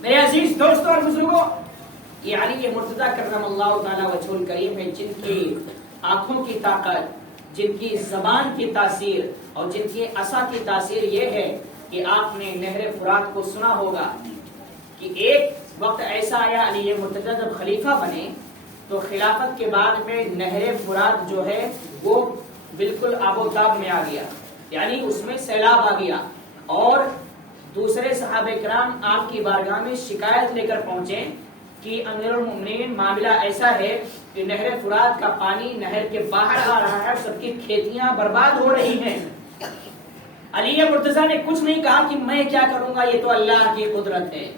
میرے عزیز دوستوں اور بزرگوں، یہ علی مرتضیٰ کرم اللہ تعالی وجہ الکریم ہے، جن کی آنکھوں کی طاقت، جن کی زبان کی تاثیر اور جن کی عصا کی تاثیر یہ ہے کہ آپ نے نہر فرات کو سنا ہوگا کہ ایک وقت ایسا آیا علی مرتضیٰ جب خلیفہ بنے تو خلافت کے بعد میں نہر فرات جو ہے وہ بالکل آب و تاب میں آ گیا، یعنی اس میں سیلاب آ گیا، اور دوسرے صحابہ کرام آپ کی بارگاہ میں شکایت لے کر پہنچے کہ امیر المومنین معاملہ ایسا ہے کہ نہر فرات کا پانی نہر کے باہر آ رہا ہے، سب کی کھیتیاں برباد ہو رہی ہیں۔ علی مرتضیٰ نے کچھ نہیں کہا کہ میں کیا کروں گا، یہ تو اللہ کی قدرت ہے۔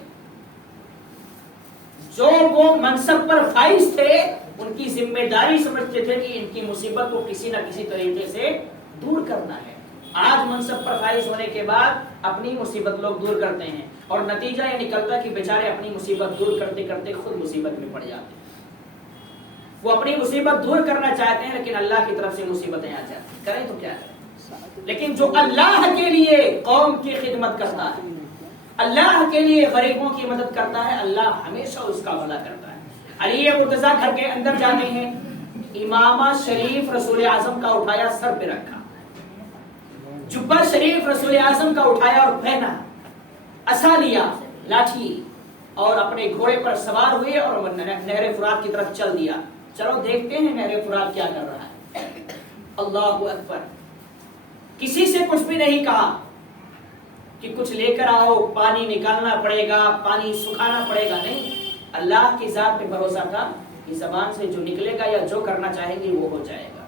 جو وہ منصب پر فائز تھے ان کی ذمہ داری سمجھتے تھے کہ ان کی مصیبت کو کسی نہ کسی طریقے سے دور کرنا ہے۔ آج منصب پر فائز ہونے کے بعد اپنی مصیبت لوگ دور کرتے ہیں، اور نتیجہ یہ نکلتا ہے کہ بیچارے اپنی مصیبت دور کرتے کرتے خود مصیبت میں پڑ جاتے ہیں۔ وہ اپنی مصیبت دور کرنا چاہتے ہیں لیکن اللہ کی طرف سے مصیبتیں آ جاتی ہیں، کریں تو کیا کریں۔ لیکن جو اللہ کے لیے قوم کی خدمت کرتا ہے، اللہ کے لیے غریبوں کی مدد کرتا ہے، اللہ ہمیشہ اس کا بھلا کرتا ہے۔ علی مرتضیٰ گھر کے اندر جاتے ہیں، امامہ شریف رسول اعظم کا اٹھایا، سر پہ رکھا، جبہ شریف رسول اعظم کا اٹھایا اور پہنا، عصا لیا، لاٹھی، اور اپنے گھوڑے پر سوار ہوئے اور نہر فرات کی طرف چل دیا۔ چلو دیکھتے ہیں نہر فرات کیا کر رہا ہے۔ اللہ اکبر، کسی سے کچھ بھی نہیں کہا کہ کچھ لے کر آؤ، پانی نکالنا پڑے گا، پانی سکھانا پڑے گا، نہیں، اللہ کی ذات پہ بھروسہ تھا کہ زبان سے جو نکلے گا یا جو کرنا چاہیں گے وہ ہو جائے گا۔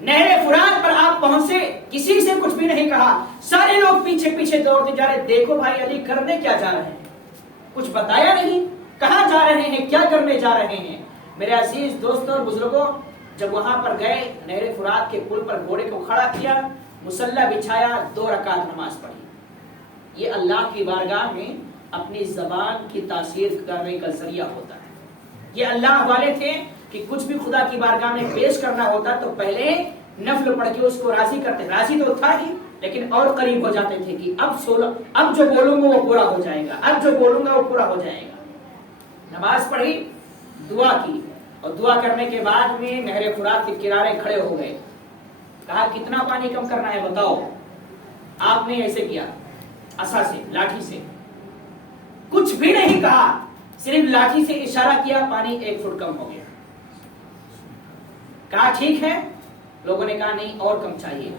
نہر فرات پر آپ پہنچے، کسی سے کچھ بھی نہیں کہا، سارے لوگ پیچھے پیچھے دوڑتے جا رہے، دیکھو بھائی علی کرنے کیا جا رہے ہیں، کچھ بتایا نہیں، کہاں جا رہے ہیں، کیا کرنے جا رہے ہیں۔ میرے عزیز دوستوں اور بزرگوں، جب وہاں پر گئے، نہر فرات کے پل پر گھوڑے کو کھڑا کیا، مصلی بچھایا، 2 رکعت نماز پڑھی۔ یہ اللہ کی بارگاہ میں اپنی زبان کی تاثیر کرنے کا ذریعہ ہوتا ہے۔ یہ اللہ والے تھے کہ کچھ بھی خدا کی بارگاہ میں پیش کرنا ہوتا تو پہلے نفل پڑھ کے اس کو راضی کرتے، راضی تو تھا ہی لیکن اور قریب ہو جاتے تھے کہ اب جو بولوں گا وہ پورا ہو جائے گا، اب جو بولوں گا وہ پورا ہو جائے گا۔ نماز پڑھی، دعا کی، اور دعا کرنے کے بعد میں نہر فرات کے کنارے کھڑے ہو گئے، کہا کتنا پانی کم کرنا ہے بتاؤ۔ آپ نے ایسے کیا، عصا سے، لاٹھی سے، کچھ بھی نہیں کہا، صرف لاٹھی سے اشارہ کیا، پانی 1 فٹ کم ہو گیا۔ کہا ٹھیک ہے، لوگوں نے کہا نہیں اور کم چاہیے۔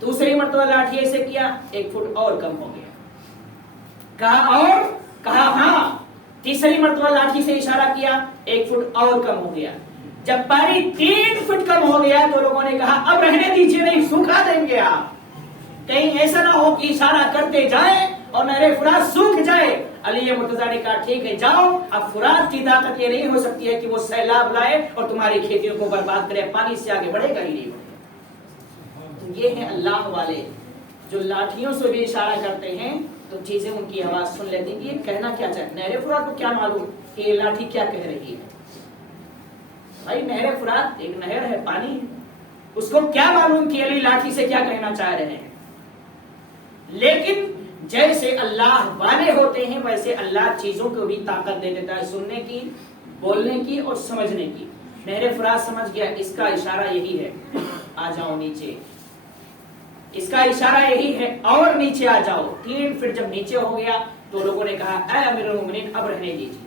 دوسری مرتبہ لاٹھی ایسے کیا، 1 فٹ اور کم ہو گیا۔ کہا اور، کہا ہاں۔ تیسری مرتبہ لاٹھی سے اشارہ کیا، 1 فٹ اور کم ہو گیا۔ جب پانی 3 فٹ کم ہو گیا تو لوگوں نے کہا اب رہنے دیجیے، نہیں سوکھا دیں گے آپ، کہیں ایسا نہ ہو کہ اشارہ کرتے جائیں اور نہر فرات سوکھ جائے۔ علی مرتضیٰ نے کہا ٹھیک ہے جاؤ، اب فرات کی طاقت یہ نہیں ہو سکتی ہے کہ وہ سیلاب لائے اور تمہاری کھیتیوں کو برباد کرے، پانی سے آگے بڑھے گا ہی نہیں بڑھے گا۔ تو یہ ہیں اللہ والے جو لاٹھیوں سے بھی اشارہ کرتے ہیں تو چیزیں ان کی آواز سن لیتی کہ یہ کہنا کیا چاہتے۔ نہر فرات کو کیا معلوم کہ یہ لاٹھی کیا کہہ رہی ہے؟ بھائی نہر فرات ایک نہر ہے، پانی ہے، اس کو کیا معلوم کہ علی لاٹھی سے کیا کہنا چاہ رہے ہیں۔ لیکن جیسے اللہ والے ہوتے ہیں ویسے اللہ چیزوں کو بھی طاقت دے دیتا ہے، سننے کی، بولنے کی اور سمجھنے کی۔ نہر فرات سمجھ گیا اس کا اشارہ یہی ہے، آ جاؤ نیچے، اس کا اشارہ یہی ہے اور نیچے آ جاؤ۔ 3 فٹ جب نیچے ہو گیا تو لوگوں نے کہا اے امیر المومنین اب رہنے دیجیے،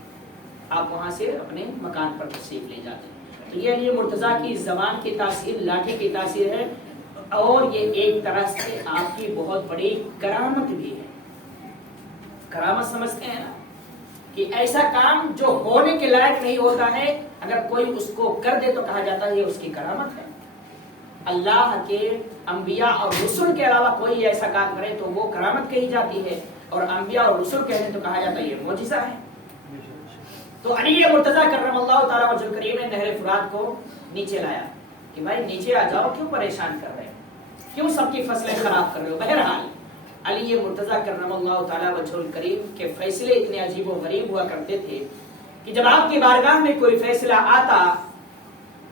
آپ وہاں سے اپنے مکان پر تشریف لے جاتے ہیں۔ تو یہ علی مرتضیٰ کی زبان کی تاثیر، لاٹھی کی تاثیر ہے، اور یہ ایک طرح سے آپ کی بہت بڑی کرامت بھی ہے۔ کرامت سمجھتے ہیں نا کہ ایسا کام جو ہونے کے لائق نہیں ہوتا ہے، اگر کوئی اس کو کر دے تو کہا جاتا ہے یہ اس کی کرامت ہے۔ اللہ کے انبیاء اور رسول کے علاوہ کوئی ایسا کام کرے تو وہ کرامت کہی جاتی ہے، اور انبیاء اور رسول کہتے تو کہا جاتا ہے یہ معجزہ ہے۔ تو علی مرتضیٰ کرم اللہ تعالیٰ وجہ الکریم نے نہر فرات کو نیچے لایا کہ بھائی نیچے آ جاؤ، کیوں پریشان کر رہے ہیں، کیوں سب کی فصلیں خراب کر رہے ہو۔ بہرحال علی مرتضیٰ کرم اللہ تعالیٰ وجہ الکریم کے فیصلے اتنے عجیب و غریب ہوا کرتے تھے کہ جب آپ کی بارگاہ میں کوئی فیصلہ آتا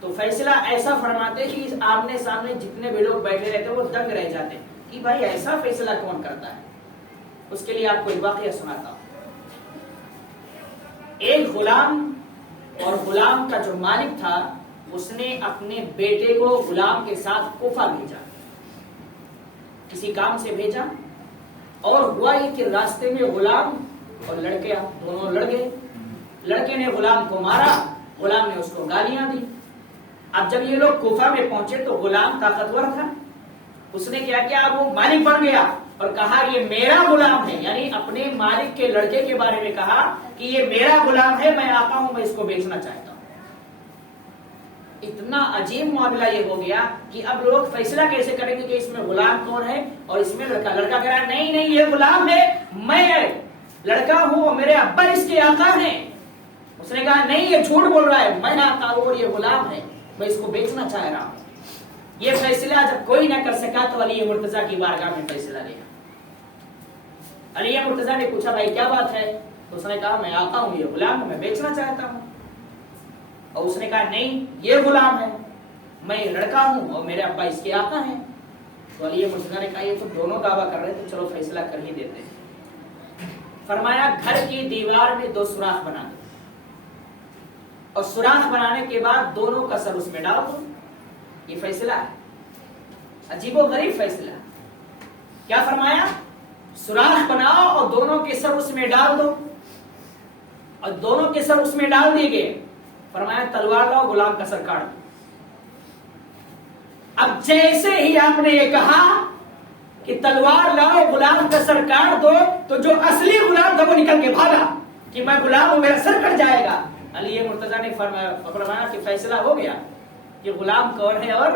تو فیصلہ ایسا فرماتے کہ آمنے سامنے جتنے بھی لوگ بیٹھے رہتے وہ دنگ رہ جاتے کہ بھائی ایسا فیصلہ کون کرتا ہے۔ اس کے لیے آپ کو ایک واقعہ سناتا ہوں۔ ایک غلام اور غلام کا جو مالک تھا اس نے اپنے بیٹے کو غلام کے ساتھ کوفہ بھیجا، کسی کام سے بھیجا، اور ہوا یہ کہ راستے میں غلام اور لڑکے دونوں لڑ گئے، لڑکے نے غلام کو مارا، غلام نے اس کو گالیاں دی۔ اب جب یہ لوگ کوفہ میں پہنچے تو غلام طاقتور تھا، اس نے کیا کیا، وہ مالک بن گیا اور کہا یہ میرا غلام ہے، یعنی اپنے مالک کے لڑکے کے بارے میں کہا کہ یہ میرا غلام ہے، میں آقا ہوں، میں اس کو بیچنا چاہتا ہوں۔ اتنا عجیب معاملہ یہ ہو گیا کہ اب لوگ فیصلہ کیسے کریں گے کہ اس میں غلام کون ہے اور اس میں لڑکا کہہ رہا ہے نہیں نہیں یہ غلام ہے، میں لڑکا ہوں اور میرے ابا اس کے آقا ہیں۔ اس نے کہا نہیں یہ جھوٹ بول رہا ہے، میں آقا ہوں اور یہ غلام ہے، میں اس کو بیچنا چاہ رہا ہوں۔ یہ فیصلہ جب کوئی نہ کر سکا تو علی مرتضیٰ کی بارگاہ میں فیصلہ لیا۔ علی مرتضیٰ نے پوچھا بھائی کیا بات ہے؟ تو اس نے کہا میں آقا ہوں، یہ غلام ہے، میں بیچنا چاہتا ہوں۔ اور اس نے کہا نہیں یہ غلام ہے، میں لڑکا ہوں اور میرے ابا اس کے آقا ہیں۔ تو علی مرتضیٰ نے کہا یہ تو دونوں دعویٰ کر رہے تو چلو فیصلہ کر ہی دیتے ہیں۔ فرمایا گھر کی دیوار میں 2 سوراخ بنا دو اور سوراخ بنانے کے بعد دونوں کا سر اس میں ڈال دو۔ یہ فیصلہ ہے، عجیب و غریب فیصلہ۔ کیا فرمایا؟ سوراخ بناؤ اور دونوں کے سر اس میں ڈال دو، اور دونوں کے سر اس میں ڈال دیے گئے۔ فرمایا تلوار لاؤ غلام کا سر کاٹ دو۔ اب جیسے ہی آپ نے یہ کہا کہ تلوار لاؤ غلام کا سر کاٹ دو تو جو اصلی غلام تھا وہ نکل کے بھاگا کہ میں غلام ہوں، میرا سر کٹ جائے گا۔ علی مرتضیٰ نے فرمایا کہ فیصلہ ہو گیا کہ غلام کون ہے اور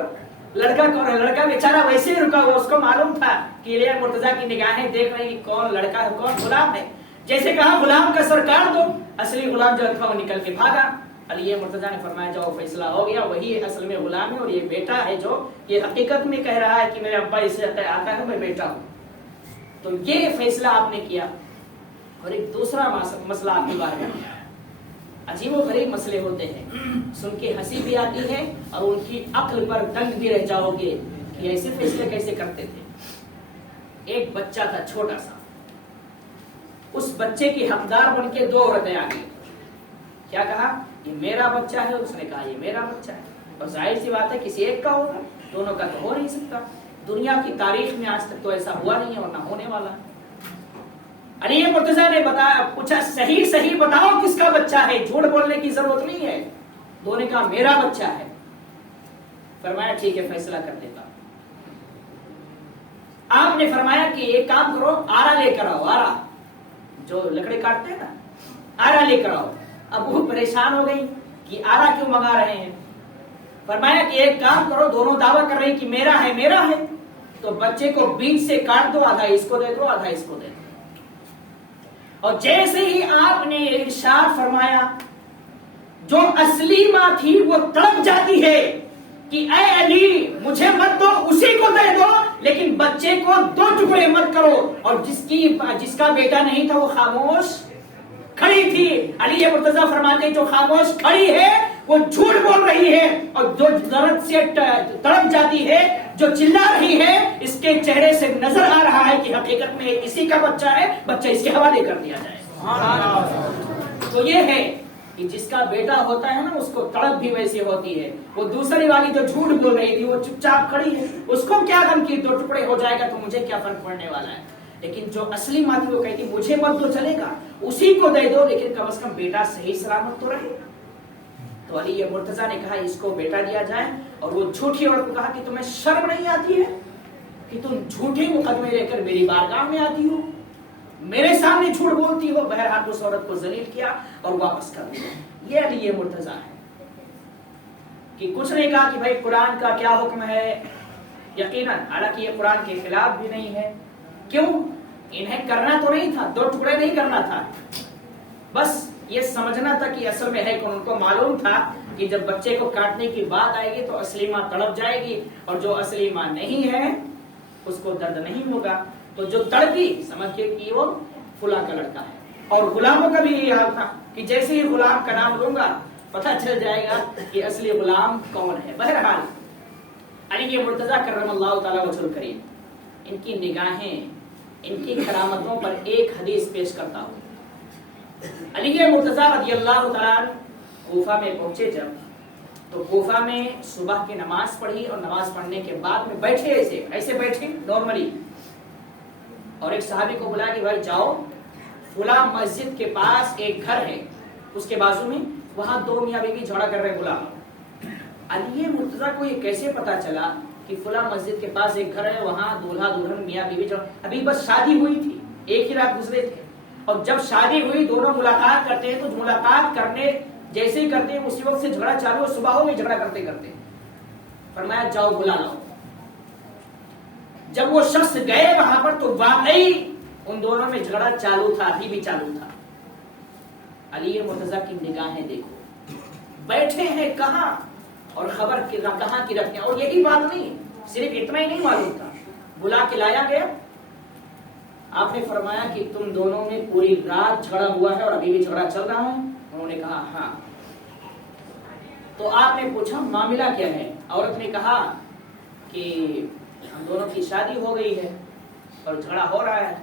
لڑکا کون ہے۔ لڑکا بیچارہ ویسے ہی رکا ہوا، اس کو معلوم تھا کہ علی مرتضیٰ کی نگاہیں دیکھ رہی کہ کون لڑکا ہے کون غلام ہے۔ جیسے کہا غلام کا سر کاٹ دو، اصلی غلام جو تھا وہ نکل کے بھاگا۔ علی مرتضیٰ نے فرمایا جاؤ فیصلہ ہو گیا، وہی اصل میں غلام ہے اور یہ بیٹا ہے جو یہ حقیقت میں کہہ رہا ہے کہ میرے ابا اسے آتا ہے میں بیٹا ہوں۔ تو یہ فیصلہ آپ نے کیا۔ اور ایک دوسرا مسئلہ آپ کی بارے میں، عجیب و غریب مسئلے ہوتے ہیں، سن کے ہنسی بھی آتی ہے اور ان کی عقل پر دنگ بھی رہ جاؤ گے کہ ایسے فیصلے کیسے کرتے تھے۔ ایک بچہ تھا چھوٹا سا، اس بچے کی حقدار بن کے 2 عورتیں آ گئی۔ کیا کہا؟ یہ میرا بچہ ہے۔ اس نے کہا یہ میرا بچہ ہے۔ اور ظاہر سی بات ہے کسی ایک کا ہوگا، دونوں کا تو ہو نہیں سکتا۔ دنیا کی تاریخ میں آج تک تو ایسا ہوا نہیں ہے اور نہ ہونے والا۔ علی مرتضیٰ نے پوچھا صحیح بتاؤ کس کا بچہ ہے، جھوٹ بولنے کی ضرورت نہیں ہے۔ دونوں نے کہا میرا بچہ ہے۔ فرمایا ٹھیک ہے فیصلہ کر دیتا۔ آپ نے فرمایا کہ ایک کام کرو، آرا لے کر آؤ، آرا جو لکڑی کاٹتے ہیں نا، آرا لے کر آؤ۔ اب وہ پریشان ہو گئی کہ آرا کیوں منگا رہے ہیں۔ فرمایا کہ ایک کام کرو، دونوں دعویٰ کر رہے ہیں کہ میرا ہے، تو بچے کو بیچ سے کاٹ دو، آدھا اس کو دے دو آدھا اس کو دے دو۔ اور جیسے ہی آپ نے ارشاد فرمایا جو اصلی ماں تھی وہ تڑپ جاتی ہے کہ اے علی مجھے مت دو، اسی کو دے دو، لیکن بچے کو 2 ٹکڑے مت کرو۔ اور جس کا بیٹا نہیں تھا وہ خاموش کھڑی تھی۔ علی مرتضیٰ فرماتے ہیں جو خاموش کھڑی ہے وہ جھوٹ بول رہی ہے، اور جو درد سے تڑپ جاتی ہے، جو چلا رہی ہے، اس کے چہرے سے نظر آ رہا ہے کہ حقیقت میں اسی کا بچہ ہے، بچہ اس کے حوالے کر دیا جائے۔ تو یہ ہے کہ جس کا بیٹا ہوتا ہے نا اس کو تڑپ بھی ویسی ہوتی ہے۔ وہ دوسری والی جو جھوٹ بول رہی تھی وہ چپ چاپ کھڑی ہے، اس کو کیا غم کی 2 ٹکڑے ہو جائے گا تو مجھے کیا فرق پڑنے والا ہے۔ لیکن جو اصلی ماں تھی وہ کہتی مجھے مت تو چلے گا، اسی کو دے دو، لیکن کم از کم بیٹا صحیح سلامت تو رہے۔ تو علی مرتضیٰ نے کہا اس کو بیٹا دیا جائے، اور وہ جھوٹی عورت کو کہا کہ تمہیں شرم نہیں آتی ہے کہ تم جھوٹے مقدمے لے کر میری بارگاہ میں آتی ہو، میرے سامنے جھوٹ بولتی ہو۔ بہرحال اس عورت کو ذلیل کیا اور واپس کر دیا۔ یہ علی مرتضیٰ ہے کہ کچھ نہیں کہا کہ بھائی قرآن کا کیا حکم ہے، یقیناً حالانکہ یہ قرآن کے خلاف بھی نہیں ہے۔ کیوں؟ انہیں کرنا تو نہیں تھا، 2 ٹکڑے نہیں کرنا تھا، بس یہ سمجھنا تھا کہ اصل میں ہے کہ ان کو معلوم تھا کہ جب بچے کو کاٹنے کی بات آئے گی تو اصلی ماں تڑپ جائے گی، اور جو اصلی ماں نہیں ہے اس کو درد نہیں ہوگا۔ تو جو تڑپی سمجھ کے کہ وہ فلاں کا لڑکا ہے۔ اور غلاموں کا بھی یہی حال تھا کہ جیسے ہی غلام کا نام لوں گا پتہ چل جائے گا کہ اصلی غلام کون ہے۔ بہرحال علی مرتضیٰ کرم اللہ تعالی وجہ الکریم، ان کی نگاہیں، ان کی کرامتوں پر ایک حدیث پیش کرتا ہوں۔ علی مرتضیٰ رضی اللہ تعالیٰ کوفہ میں پہنچے جب، تو کوفہ میں صبح کی نماز پڑھی اور نماز پڑھنے کے بعد میں بیٹھے ایسے بیٹھے نارملی، اور ایک صحابی کو بلا کہ بھائی جاؤ فلاں مسجد کے پاس ایک گھر ہے اس کے بازو میں، وہاں دو میاں بیوی جھگڑا کر رہے، بلا لو۔ علی مرتضیٰ کو یہ کیسے پتا چلا کہ فلاں مسجد کے پاس ایک گھر ہے، وہاں دولہا دلہن میاں بیوی ابھی بس شادی ہوئی تھی، ایک ہی رات گزرے تھے، اور جب شادی ہوئی دونوں ملاقات کرتے ہیں تو ملاقات کرنے جیسے ہی کرتے ہیں اسی وقت سے جھگڑا چالو، صبح ہو گئی جھگڑا کرتے کرتے، فرمایا جاؤ بلا لاؤ۔ جب وہ شخص گئے وہاں پر تو واقعی ان دونوں میں جھگڑا چالو تھا، ابھی بھی چالو تھا۔ علی مرتضیٰ کی نگاہیں دیکھو، بیٹھے ہیں کہاں اور خبر کہاں کی رکھتے ہیں، اور یہی بات نہیں، صرف اتنا ہی نہیں معلوم تھا، بلا کے لایا گیا، آپ نے فرمایا کہ تم دونوں میں پوری رات جھگڑا ہوا ہے اور ابھی بھی جھگڑا چل رہا ہے؟ انہوں نے کہا ہاں۔ تو آپ نے پوچھا معاملہ کیا ہے؟ عورت نے کہا کہ ہم دونوں کی شادی ہو گئی ہے اور جھگڑا ہو رہا ہے۔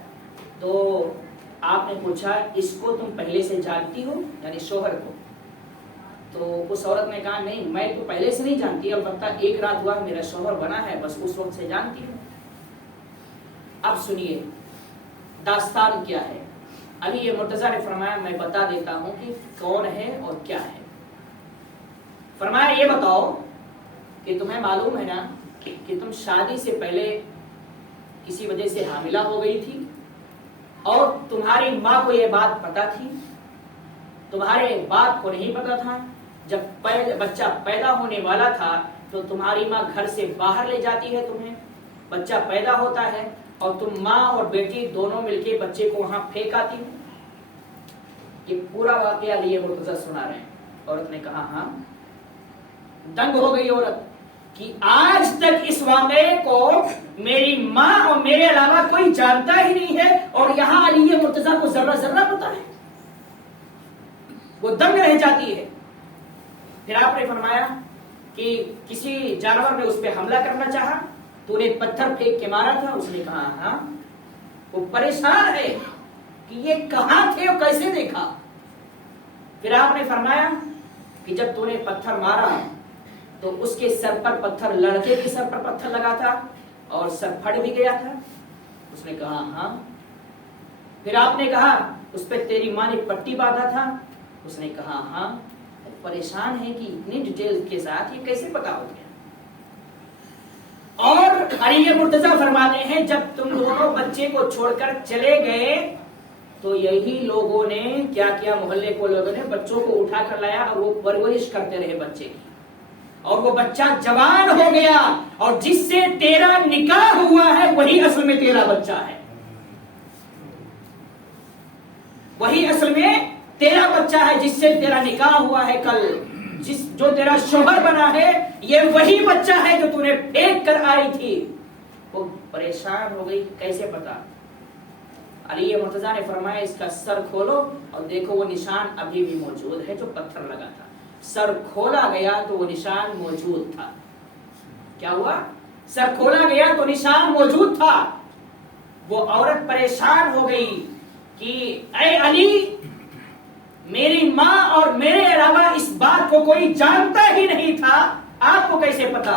تو آپ نے پوچھا اس کو تم پہلے سے جانتی ہو، یعنی شوہر کو؟ تو اس عورت نے کہا نہیں میں تو پہلے سے نہیں جانتی، البتہ ایک رات ہوا میرا شوہر بنا ہے، بس اس وقت سے جانتی ہوں۔ اب سنیے داستان کیا ہے۔ علی مرتضیٰ نے فرمایا میں بتا دیتا ہوں کہ کون ہے اور کیا ہے۔ فرمایا یہ بتاؤ کہ تمہیں معلوم ہے نا کہ تم شادی سے پہلے کسی وجہ سے حاملہ ہو گئی تھی، اور تمہاری ماں کو یہ بات پتا تھی، تمہارے باپ کو نہیں پتا تھا۔ جب بچہ پیدا ہونے والا تھا تو تمہاری ماں گھر سے باہر لے جاتی ہے تمہیں، بچہ پیدا ہوتا ہے اور تم ماں اور بیٹی دونوں مل کے بچے کو وہاں پھینک آتی ہو۔ یہ پورا واقعہ علی مرتضیٰ سنا رہے ہیں۔ عورت نے کہا ہاں۔ دنگ ہو گئی عورت کہ آج تک اس واقعے کو میری ماں اور میرے علاوہ کوئی جانتا ہی نہیں ہے، اور یہاں علی مرتضیٰ کو ذرہ ذرہ پتا ہے۔ وہ دنگ رہ جاتی ہے۔ پھر آپ نے فرمایا کہ کسی جانور نے اس پہ حملہ کرنا چاہا تو نے پتھر پھینک کے مارا تھا؟ اس نے کہا ہاں۔ وہ پریشان ہے کہ یہ کہاں تھے اور کیسے دیکھا؟ پھر آپ نے فرمایا کہ جب تو نے پتھر مارا تو اس کے سر پر پتھر، لڑکے کے سر پر پتھر لگا تھا اور سر پھٹ بھی گیا تھا؟ اس نے کہا ہاں۔ پھر آپ نے کہا اس پہ تیری ماں نے پٹی باندھا تھا؟ اس نے کہا ہاں۔ پریشان ہے کہ اتنی ڈیٹیل کے ساتھ یہ کیسے پتا ہو گیا؟ اور علی مرتضیٰ فرماتے ہیں جب تم دونوں بچے کو چھوڑ کر چلے گئے تو یہی لوگوں نے کیا کیا، محلے کو لوگوں نے بچوں کو اٹھا کر لایا اور وہ پرورش کرتے رہے بچے کی، اور وہ بچہ جوان ہو گیا، اور جس سے تیرا نکاح ہوا ہے وہی اصل میں تیرا بچہ ہے، وہی اصل میں تیرا بچہ ہے، جس سے تیرا نکاح ہوا ہے کل، جو تیرا شوہر بنا ہے یہ وہی بچہ ہے جو تو نے پھینک کر آئی تھی۔ وہ پریشان ہو گئی کیسے پتا؟ علی مرتضیٰ نے فرمایا اس کا سر کھولو اور دیکھو وہ نشان ابھی بھی موجود ہے جو پتھر لگا تھا۔ سر کھولا گیا تو وہ نشان موجود تھا۔ کیا ہوا؟ سر کھولا گیا تو نشان موجود تھا۔ وہ عورت پریشان ہو گئی کہ اے علی، میری ماں اور میرے علاوہ اس بات کو کوئی جانتا ہی نہیں تھا، آپ کو کیسے پتا؟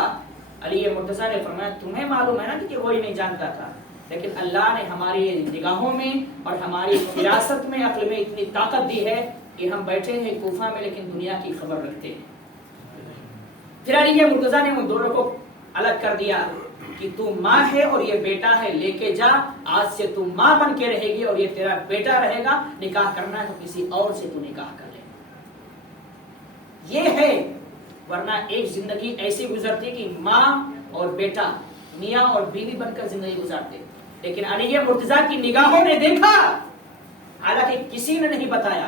علی مرتضیٰ نے فرمایا تمہیں معلوم ہے نا کہ کوئی نہیں جانتا تھا، لیکن اللہ نے ہماری نگاہوں میں اور ہماری فراست میں، عقل میں اتنی طاقت دی ہے کہ ہم بیٹھے ہیں کوفہ میں لیکن دنیا کی خبر رکھتے ہیں۔ پھر علی مرتضیٰ نے ان دونوں کو الگ کر دیا کہ تو ماں ہے اور یہ بیٹا ہے، لے کے جا، آج سے تو ماں بن کے رہے گی اور یہ تیرا بیٹا رہے گا، نکاح کرنا ہے تو کسی اور سے تو نکاح کر لے۔ یہ ہے، ورنہ ایک زندگی ایسی گزرتی کہ ماں اور بیٹا، میاں اور بیوی بن کر زندگی گزارتے، لیکن علی مرتضیٰ کی نگاہوں نے دیکھا، حالانکہ کسی نے نہیں بتایا۔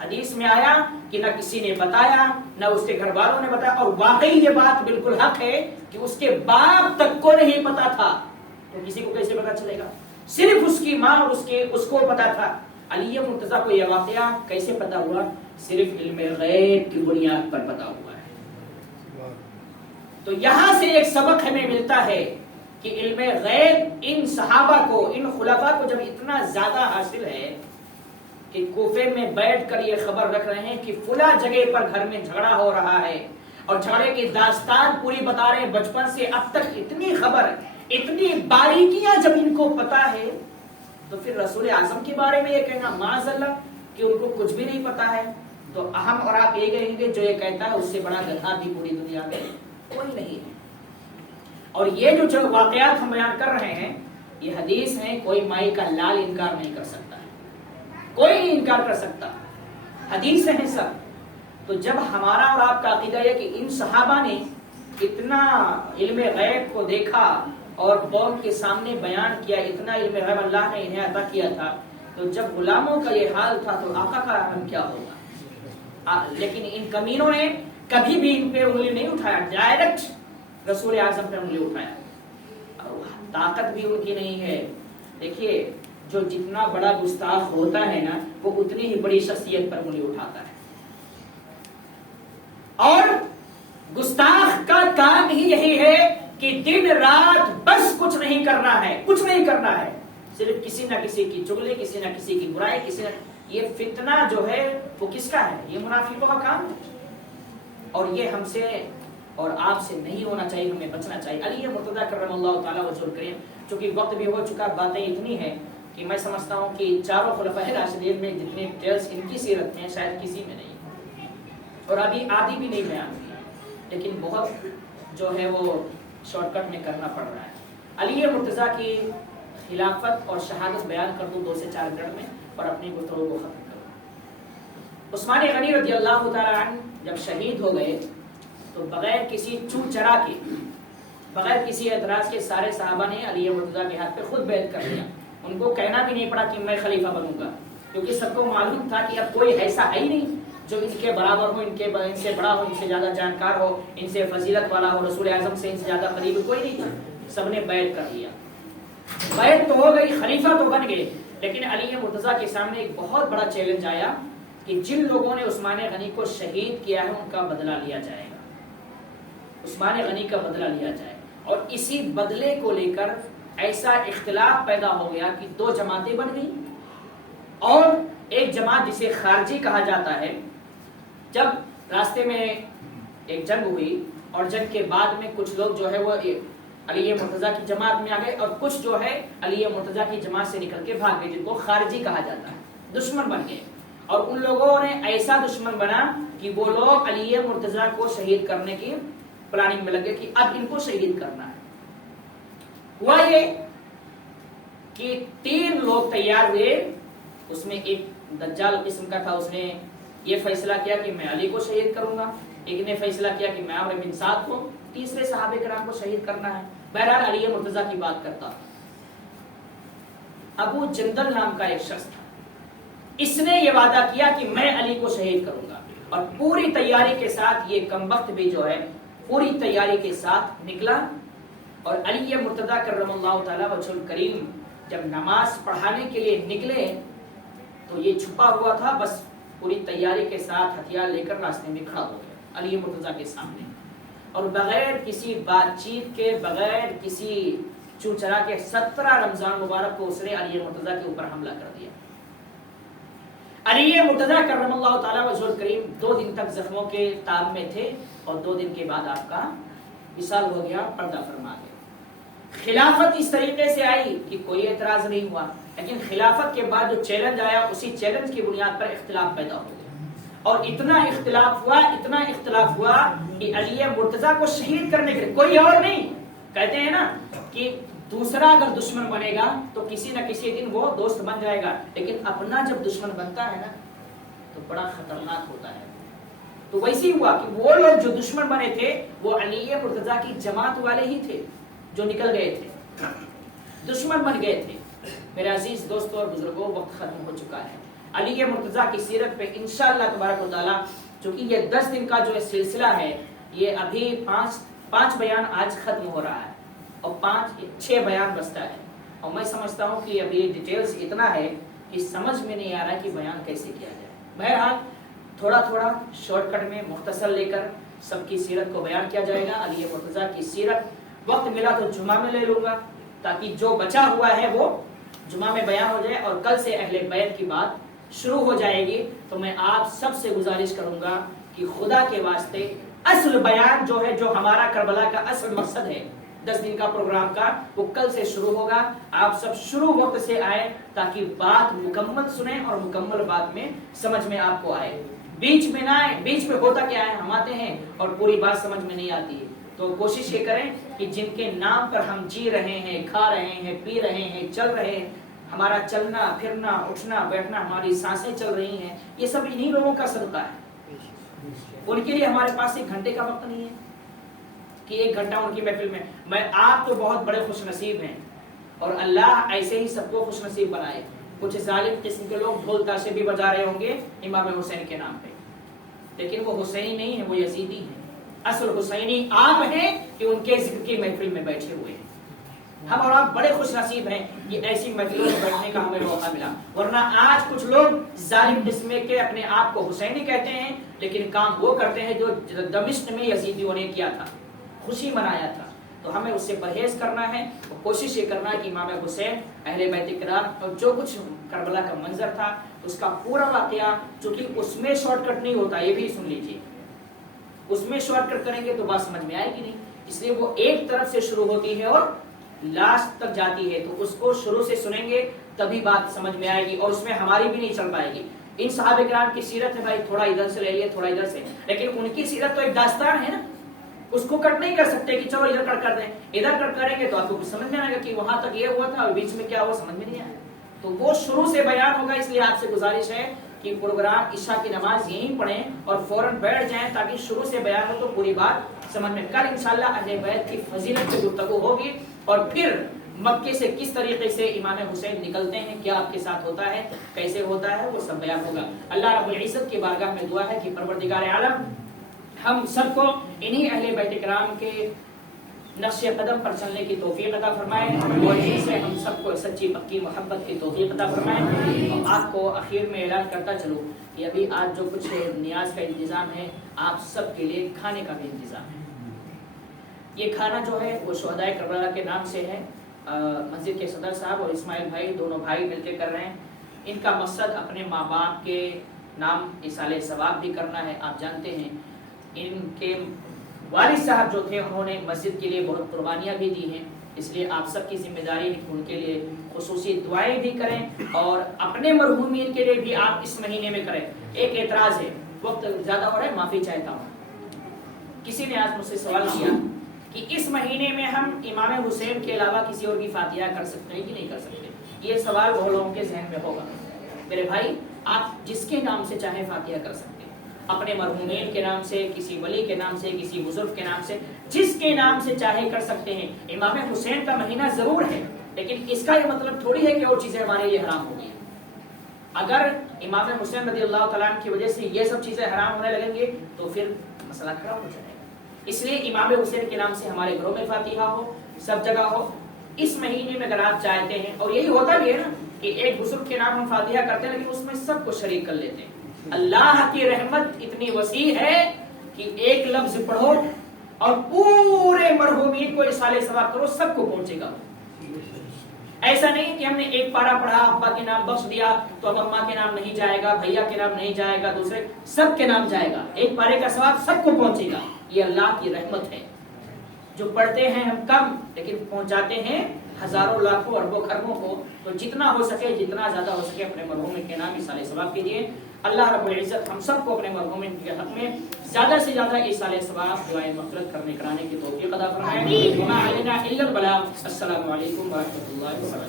حدیث میں آیا کہ نہ کسی نے بتایا، نہ اس کے گھر والوں نے بتایا، اور واقعی یہ بات بالکل حق ہے کہ اس کے باپ تک کو نہیں پتا تھا، تو کسی کو کیسے پتا چلے گا؟ صرف اس کی ماں اور اس کو پتا تھا۔ علی مرتضیٰ کو یہ واقعہ کیسے پتا ہوا؟ صرف علم غیب کی بنیاد پر پتا ہوا ہے۔ تو یہاں سے ایک سبق ہمیں ملتا ہے کہ علم غیب ان صحابہ کو، ان خلفاء کو جب اتنا زیادہ حاصل ہے کہ کوفے میں بیٹھ کر یہ خبر رکھ رہے ہیں کہ فلاں جگہ پر گھر میں جھگڑا ہو رہا ہے، اور جھگڑے کی داستان پوری بتا رہے ہیں، بچپن سے اب تک اتنی خبر، اتنی باریکیاں جب ان کو پتا ہے، تو پھر رسول اعظم کے بارے میں یہ کہنا معاذ اللہ کہ ان کو کچھ بھی نہیں پتا ہے، تو ہم اور آپ یہ کہیں گے جو یہ کہتا ہے اس سے بڑا گدھا بھی پوری دنیا میں کوئی نہیں ہے۔ اور یہ جو واقعات ہم بیان کر رہے ہیں یہ حدیث ہیں، کوئی مائی کا لال انکار نہیں کر سکتا ہے، کوئی نہیں انکار کر سکتا، حدیث ہیں سب۔ تو جب ہمارا اور آپ کا عقیدہ ہے کہ ان صحابہ نے اتنا علم غیب کو دیکھا اور قوم کے سامنے بیان کیا، اتنا علم غیب اللہ نے انہیں عطا کیا تھا، تو جب غلاموں کا یہ حال تھا تو آقا کا عالم کیا ہوگا؟ لیکن ان کمینوں نے کبھی بھی ان پہ انگلی نہیں اٹھایا، ڈائریکٹ رسول اعظم پہ انگلی اٹھایا، طاقت بھی ان کی نہیں ہے۔ دیکھیے جو جتنا بڑا گستاخ ہوتا ہے نا وہ اتنی ہی بڑی شخصیت پر انگلی اٹھاتا ہے، اور گستاخ کا کام ہی یہی ہے کہ دن رات بس کچھ نہیں کرنا ہے، کچھ نہیں کرنا ہے، صرف کسی نہ کسی کی چغلی، کسی نہ کسی کی برائی، کسی نہ یہ فتنہ جو ہے وہ کس کا ہے؟ یہ منافقوں کا کام ہے، اور یہ ہم سے اور آپ سے نہیں ہونا چاہیے، ہمیں بچنا چاہیے۔ علی مرتضیٰ کرم اللہ تعالیٰ وجہ الکریم، چونکہ وقت بھی ہو چکا، باتیں اتنی ہیں کہ میں سمجھتا ہوں کہ چاروں خلفائے راشدین میں جتنے ڈیٹیلز ان کی سیرت میں شاید کسی میں نہیں، اور ابھی آدھی بھی نہیں بیان کی، لیکن بہت جو ہے وہ شارٹ کٹ میں کرنا پڑ رہا ہے۔ علی مرتضیٰ کی خلافت اور شہادت بیان کر دوں 2 سے 4 منٹ میں اور اپنی گفتگو کو ختم کروں۔ عثمان غنی رضی اللہ تعالیٰ عنہ جب شہید ہو گئے تو بغیر کسی چو چرا کے، بغیر کسی اعتراض کے سارے صحابہ نے علی مرتضیٰ کے ہاتھ پہ خود بیعت کر لیا، ان کو کہنا بھی نہیں پڑا کہ میں خلیفہ بنوں گا، کیونکہ سب کو معلوم تھا کہ اب کوئی ایسا ہے ہی نہیں جو ان کے برابر ہو، ان سے بڑا ہو، ان سے زیادہ جانکار ہو، ان سے فضیلت والا ہو، رسول اعظم سے ان سے زیادہ قریب کوئی نہیں تھا، سب نے بیعت کر لیا، بیعت تو ہو گئی، خلیفہ تو بن گئے، لیکن علی مرتضیٰ کے سامنے ایک بہت بڑا چیلنج آیا کہ جن لوگوں نے عثمان غنی کو شہید کیا ہے ان کا بدلہ لیا جائے گا، عثمان غنی کا بدلہ لیا جائے، اور اسی بدلے کو لے کر ایسا اختلاف پیدا ہو گیا کہ 2 جماعتیں بن گئی، اور ایک جماعت جسے خارجی کہا جاتا ہے، جب راستے میں ایک جنگ ہوئی اور جنگ کے بعد میں کچھ لوگ جو ہے وہ علی مرتضیٰ کی جماعت میں آ گئے، اور کچھ جو ہے علی مرتضیٰ کی جماعت سے نکل کے بھاگ گئے، جن کو خارجی کہا جاتا ہے، دشمن بن گئے، اور ان لوگوں نے ایسا دشمن بنا کہ وہ لوگ علی مرتضیٰ کو شہید کرنے کی پلاننگ میں لگے کہ اب ان کو شہید کرنا ہے۔ ہوا یہ کہ 3 لوگ تیار ہوئے، اس میں ایک دجال قسم کا تھا، اس نے یہ فیصلہ کیا کہ میں علی کو شہید کروں گا، ایک نے فیصلہ کیا کہ میں عمرو بن سعد کو، تیسرے صحابہ کرام کو شہید کرنا ہے، بہرحال علی مرتضیٰ کی بات کرتا۔ ابو جندل نام کا ایک شخص تھا، اس نے یہ وعدہ کیا کہ میں علی کو شہید کروں گا، اور پوری تیاری کے ساتھ یہ کمبخت بھی جو ہے پوری تیاری کے ساتھ نکلا، اور علی مرتضیٰ کرم اللہ تعالیٰ وجہ الکریم جب نماز پڑھانے کے لیے نکلے تو یہ چھپا ہوا تھا، بس پوری تیاری کے ساتھ ہتھیار لے کر راستے میں کھڑا ہو گیا علی مرتضیٰ کے سامنے، اور بغیر کسی بات چیت کے، بغیر کسی چوچرا کے 17 رمضان مبارک کو اس نے علی مرتضیٰ کے اوپر حملہ کر دیا۔ علی مرتضیٰ کرم اللہ تعالیٰ وجہ الکریم 2 دن تک زخموں کے تاب میں تھے، اور 2 دن کے بعد آپ کا وصال ہو گیا، پردہ فرما گیا۔ خلافت اس طریقے سے آئی کہ کوئی اعتراض نہیں ہوا، لیکن خلافت کے بعد جو چیلنج آیا اسی چیلنج کی بنیاد پر اختلاف پیدا ہو گیا، اور اتنا اختلاف ہوا کہ علی مرتضیٰ کو شہید کرنے کے لیے کوئی اور نہیں، کہتے ہیں نا کہ دوسرا اگر دشمن بنے گا تو کسی نہ کسی دن وہ دوست بن جائے گا، لیکن اپنا جب دشمن بنتا ہے نا تو بڑا خطرناک ہوتا ہے۔ تو ویسے ہی ہوا کہ وہ لوگ جو دشمن بنے تھے وہ علی مرتضیٰ کی جماعت والے ہی تھے جو نکل گئے تھے، دشمن بن گئے تھے۔ میرے عزیز دوستوں اور بزرگوں، وقت ختم ہو چکا ہے۔ علی مرتضیٰ کی سیرت پہ انشاءاللہ تبارک و تعالیٰ، چونکہ یہ 10 دن کا جو سلسلہ ہے، یہ ابھی 5 بیان آج ختم ہو رہا ہے، اور 6 بیان بچتا ہے، اور میں سمجھتا ہوں کہ ابھی ڈیٹیلز اتنا ہے کہ سمجھ میں نہیں آ رہا کہ بیان کیسے کیا جائے۔ بہرحال تھوڑا تھوڑا شارٹ کٹ میں مختصر لے کر سب کی سیرت کو بیان کیا جائے گا۔ علی مرتضیٰ کی سیرت وقت ملا تو جمعہ میں لے لوں گا، تاکہ جو بچا ہوا ہے وہ جمعہ میں بیان ہو جائے، اور کل سے اہل بیت کی بات شروع ہو جائے گی تو میں آپ سب سے گزارش کروں گا کہ خدا کے واسطے اصل بیان جو ہے، جو ہمارا کربلا کا اصل مقصد ہے 10 دن کا پروگرام کا، وہ کل سے شروع ہوگا۔ آپ سب شروع وقت سے آئے تاکہ بات مکمل سنیں اور مکمل بات میں سمجھ میں آپ کو آئے، بیچ میں نہ آئے۔ بیچ میں ہوتا کیا ہے، ہم آتے ہیں اور پوری بات سمجھ میں نہیں آتی ہے، تو کوشش یہ کریں کہ جن کے نام پر ہم جی رہے ہیں، کھا رہے ہیں، پی رہے ہیں، چل رہے ہیں، ہمارا چلنا پھرنا اٹھنا بیٹھنا، ہماری سانسیں چل رہی ہیں، یہ سب انہی لوگوں کا صدقہ ہے۔ ان کے لیے ہمارے پاس 1 گھنٹے کا وقت نہیں ہے کہ 1 گھنٹہ ان کی محفل میں آپ تو بہت بڑے خوش نصیب ہیں، اور اللہ ایسے ہی سب کو خوش نصیب بنائے۔ کچھ ظالم قسم کے لوگ ڈھول تاشے بھی بجا رہے ہوں گے امام حسین کے نام پہ، لیکن وہ حسینی نہیں ہے، وہ یزیدی ہیں۔ اصل حسینی آپ ہیں کہ ان کے ذکر کی محفل میں بیٹھے ہوئے ہیں۔ ہم اور آپ بڑے خوش نصیب ہیں کہ ایسی محفلوں میں بیٹھنے کا ہمیں موقع ملا، ورنہ آج کچھ لوگ ظالم قسم کے اپنے آپ کو حسینی کہتے ہیں، لیکن کام وہ کرتے ہیں جو دمشق میں یزیدیوں نے کیا تھا، خوشی منایا تھا۔ تو ہمیں اس سے پرہیز کرنا ہے، اور کوشش یہ کرنا ہے کہ امام حسین، اہل بیت کرام، اور جو کچھ کربلا کا منظر تھا اس کا پورا واقعہ، چونکہ اس میں شارٹ کٹ نہیں ہوتا، یہ بھی سن لیجیے، اس میں شارٹ کٹ کریں گے تو بات سمجھ میں آئے گی نہیں، اس لیے وہ ایک طرف سے شروع ہوتی ہے اور لاسٹ تک جاتی ہے، تو اس کو شروع سے سنیں گے تبھی بات سمجھ میں آئے گی، اور اس میں ہماری بھی نہیں چل پائے گی۔ ان صحابہ کرام کی سیرت ہے بھائی، تھوڑا ادھر سے لے لیے، تھوڑا ادھر سے، لیکن ان کی سیرت تو ایک داستان ہے نا، اس کو کٹ نہیں کر سکتے کہ چلو ادھر کٹ کر دیں، ادھر کٹ کریں گے تو آپ کو کچھ سمجھ میں آئے گا کہ وہاں تک یہ ہوا تھا اور بیچ میں کیا ہوا، سمجھ میں نہیں آیا۔ تو وہ شروع سے بیان ہوگا، اس لیے آپ سے گزارش ہے کہ پروگرام عشاء کی نماز یہیں پڑھیں اور فوراً بیٹھ جائیں تاکہ شروع سے بیان ہو تو پوری بات سمجھ میں۔ کل انشاءاللہ اہل بیت کی فضیلت پہ گفتگو ہوگی، اور پھر مکے سے کس طریقے سے امام حسین نکلتے ہیں، کیا آپ کے ساتھ ہوتا ہے، کیسے ہوتا ہے، وہ سب بیان ہوگا۔ اللہ رب العزت کی بارگاہ میں دعا ہے کہ پروردگار عالم ہم سب کو انہی اہل بیت کرام کے نقش قدم پر چلنے کی توفیق عطا فرمائے، اور اسی سے ہم سب کو سچی پکی محبت کی توفیق عطا فرمائے۔ اور آپ کو اخیر میں اعلان کرتا چلوں کہ ابھی آج جو کچھ نیاز کا انتظام ہے، آپ سب کے لیے کھانے کا بھی انتظام ہے۔ یہ کھانا جو ہے وہ شہدائے کربلا کے نام سے ہے، مسجد کے صدر صاحب اور اسماعیل بھائی، دونوں بھائی مل کے کر رہے ہیں۔ ان کا مقصد اپنے ماں باپ کے نام ایصال ثواب بھی کرنا ہے۔ آپ جانتے ہیں ان کے والد صاحب جو تھے انہوں نے مسجد کے لیے بہت قربانیاں بھی دی ہیں، اس لیے آپ سب کی ذمہ داری ہے کہ ان کے لیے خصوصی دعائیں بھی کریں، اور اپنے مرحومین کے لیے بھی آپ اس مہینے میں کریں۔ ایک اعتراض ہے، وقت زیادہ ہو رہا ہے، معافی چاہتا ہوں۔ کسی نے آج مجھ سے سوال کیا کہ اس مہینے میں ہم امام حسین کے علاوہ کسی اور کی فاتحہ کر سکتے ہیں کہ نہیں کر سکتے؟ یہ سوال بہت لوگوں کے ذہن میں ہوگا۔ میرے بھائی، آپ جس کے نام سے چاہے فاتحہ کر سکتے ہیں، اپنے مرحومین کے نام سے، کسی ولی کے نام سے، کسی بزرگ کے نام سے، جس کے نام سے چاہے کر سکتے ہیں۔ امام حسین کا مہینہ ضرور ہے، لیکن اس کا یہ مطلب تھوڑی ہے کہ اور چیزیں ہمارے لیے حرام ہو گئی۔ اگر امام حسین رضی اللہ تعالیٰ عنہ کی وجہ سے یہ سب چیزیں حرام ہونے لگیں گے تو پھر مسئلہ کھڑا ہو جائے گا۔ اس لیے امام حسین کے نام سے ہمارے گھروں میں فاتحہ ہو، سب جگہ ہو۔ اس مہینے میں اگر آپ چاہتے ہیں، اور یہی ہوتا بھی ہے نا کہ ایک بزرگ کے نام ہم فاتحہ کرتے ہیں لیکن اس میں سب کو شریک کر لیتے ہیں۔ اللہ کی رحمت اتنی وسیع ہے کہ ایک لفظ پڑھو اور پورے مرحومین کو ایصال ثواب کرو، سب کو پہنچے گا۔ ایسا نہیں کہ ہم نے ایک پارہ پڑھا، ابا کے نام بخش دیا تو اب اماں کے نام نہیں جائے گا، بھیا کے نام نہیں جائے گا، دوسرے سب کے نام جائے گا، ایک پارے کا ثواب سب کو پہنچے گا۔ یہ اللہ کی رحمت ہے۔ جو پڑھتے ہیں ہم کم لیکن پہنچاتے ہیں ہزاروں لاکھوں اربوں خربوں کو، تو جتنا ہو سکے، جتنا زیادہ ہو سکے اپنے مرحومین کے نام ایصال ثواب کیجیے۔ اللہ رب العزت ہم سب کو اپنے مرحومین کے حق میں زیادہ سے زیادہ ایصال ثواب، دعائیں مغفرت کرنے کرانے کی توفیق عطا فرمائے۔ وما علینا الا البلاغ۔ السلام علیکم ورحمۃ اللہ وبرکاتہ۔